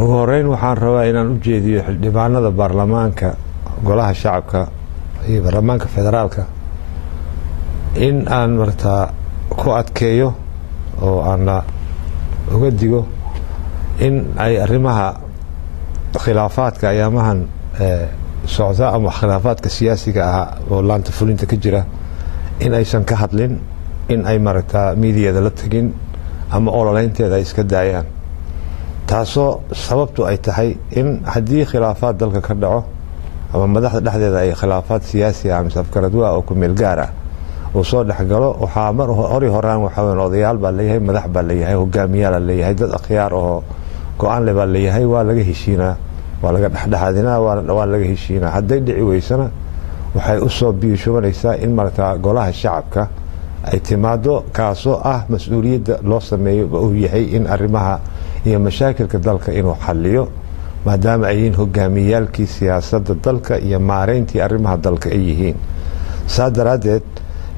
ugu horeyn waxaan rabaa inaan u jeediyo xildhibaanada baarlamaanka golaha shacabka iyo baarlamaanka federaalka in aan martaa ku adkeeyo oo aan uga digo in ay arrimaha khilaafaadka ayaamahan socda ama khilaafaadka siyaasiga ah oo laanta fulinta ka jira in aysan ka hadlin, in ay martaa miidiyada la tagin ama ololeynteeda ay iska daayaan, taasoo sababtu ay tahay in haddii khilaafaad dalka ka dhaco ama madaxda dhexdeeda ay khilaafaad siyaasi ah ama afkaradwaa oo ku meel gaar ah uu soo dhexgalo, waxaa mar horaan waxaa weyn odayaal baa leeyahay, madax baa leeyahay, hogaamiyaal leeyahay, dad akhyaar oo go-aan le baa leeyahay, waa laga heshiinaa, waa laga dhexdhexaadinaa, waa laga heshiinaa. hadday dhici weysana waxay u soo biishubanaysaa in martaa golaha shacabka ay timaado, kaasoo ah mas-uuliyadda loo sameeyo uu yahay in arrimaha iyo mashaakilka dalka inuu xaliyo, maadaama ay yihiin hogaamiyaalkii siyaasadda dalka iyo maareyntii arrimaha dalka ay yihiin. saa daraaddeed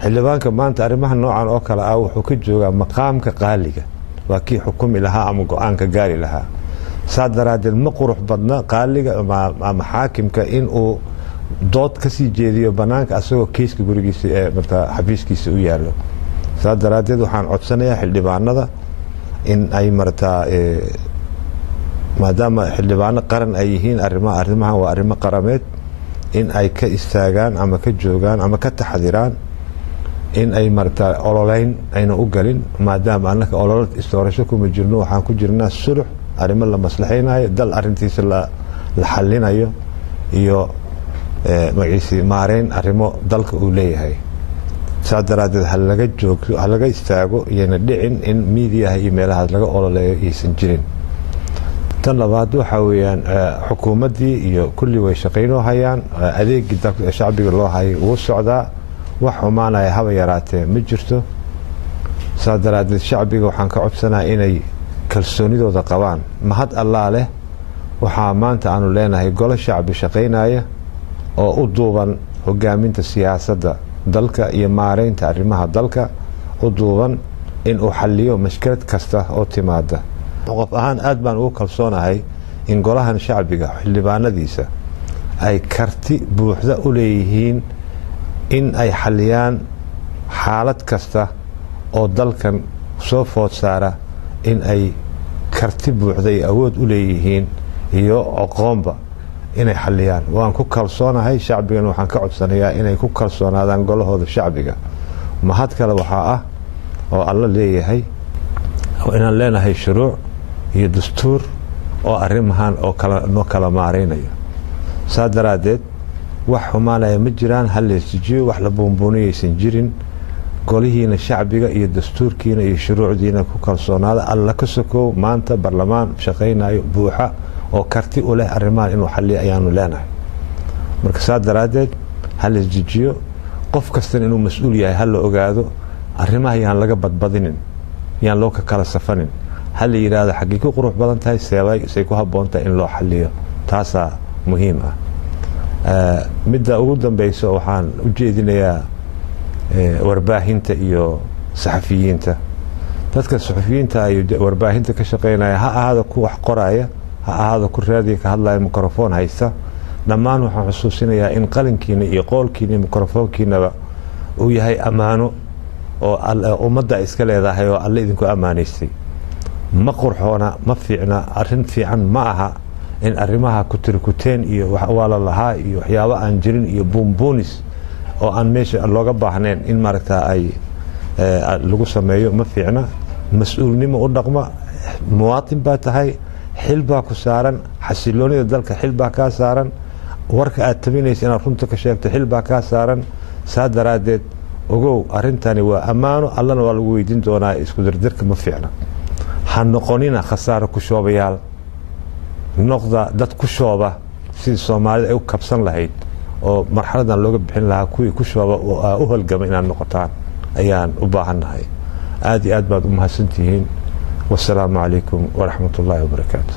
xildhibaanka maanta arrimaha noocan oo kale ah wuxuu ka joogaa maqaamka qaaliga, waa kii xukumi lahaa ama go-aanka gaari lahaa. saa daraaddeed ma qurux badna qaaliga ama xaakimka in uu dood ka sii jeediyo bannaanka asagoo keyska gurigiisa ee martaa xafiiskiisa u yaallo. saa daraaddeed waxaan codsanayaa xildhibaanada in ay martaa maadaama xildhibaano qaran ay yihiin, arrimahan waa arrimo qarameed, in ay ka istaagaan ama ka joogaan ama ka taxadiraan in ay martaa ololeyn ayna u galin, maadaama annaka ololo isdoorasho kuma jirno, waxaan ku jirnaa sulux, arrimo la maslaxaynayo, dal arrintiisa la xallinayo iyo magaciisi maareyn arrimo dalka uu leeyahay. saa daraaddeed ha laga istaago iyana dhicin in miidiyaha iyo meelahaas laga ololeeyo aysan jirin. tan labaad waxaa weeyaan xukuumaddii iyo kulli way shaqaynoo hayaan, adeegii dalka shacbiga loo hayay wuu socdaa, wax xumaanaya haba yaraatee ma jirto. saa daraaddeed shacbiga waxaan ka codsanaa inay kalsoonidooda qabaan. mahad allaa leh, waxaa maanta aanu leenahay golo shacbi shaqaynaya oo u duuban hogaaminta siyaasadda dalka iyo maareynta arrimaha dalka u duuban in uu xalliyo mashkilad kasta oo timaada. qof ahaan aad baan ugu kalsoonahay in golahan shacbiga xildhibaanadiisa ay karti buuxda u leeyihiin in ay xalliyaan xaalad kasta oo dalkan soo food saara, in ay karti buuxda iyo awood u leeyihiin iyo aqoonba inay xalliyaan. waan ku kalsoonahay, shacbigan waxaan ka codsanayaa inay ku kalsoonaadaan golahooda shacbiga. mahad kale waxaa ah oo alla leeyahay inaan leenahay shuruuc iyo dastuur oo arrimahan oo noo kala maareynayo. saa daraaddeed wax xumaanaya ma jiraan, ha leesijiyo, wax la buunbuuniyaysan jirin. golihiina shacbiga iyo dastuurkiina iyo shuruucdiina ku kalsoonaada. alla ka sokow maanta barlamaan shaqaynayo buuxa oo karti u leh arrimahan inuu xalliyo ayaanu leenahay. marka saa daraaddeed ha leesjijiyo, qof kastana inuu mas-uul yahay ha la ogaado. arrimaha yaan laga badbadinin, yaan loo ka kala safanin. ha la yidhaahdo xaggii ku qurux badan tahay, say ku habboon tahay in loo xalliyo. taasaa muhiim ah. midda ugu dambaysa waxaan u jeedinayaa warbaahinta iyo saxafiyiinta. dadka saxafiyiinta iyo warbaahinta ka shaqaynaya, ha ahaada ku wax qoraya, ha ahaada ku raadiya ka hadlaya, mikrofoon haysta, dhammaan waxaan xusuusinayaa in qalinkiina iyo qoolkiina iyo mikrofoonkiinaba uu yahay ammaano oo ummadda iska leedahay oo alle idinku ammaanaystay. ma qurxoona, ma fiicna, arrin fiican ma aha in arrimaha kutirikuteen iyo waa la lahaa iyo waxyaabo aan jirin iyo buunbuunis oo aan meesha looga baahnayn in maaragtaa ay lagu sameeyo. ma fiicna. mas-uulnimo u dhaqma, muwaatin baa tahay, xil baa ku saaran, xasiloonida dalka xil baa kaa saaran, warka aad tabinaysa inaad runta ka sheegto xil baa kaa saaran. saa daraaddeed ogow, arrintani waa ammaano, allana waa lagu weydiin doonaa. isku dardarka ma fiicna. ha noqonina khasaaro ku shoobayaal, noqda dad ku shooba sidii soomaalida ay u kabsan lahayd oo marxaladan looga bixin lahaa. kuwii ku shooba u halgama inaad noqotaan ayaan u baahannahay. aad iyo aad baad u mahadsantihiin. wasalaamu calaykum waraxmat ullaahi wabarakaatu.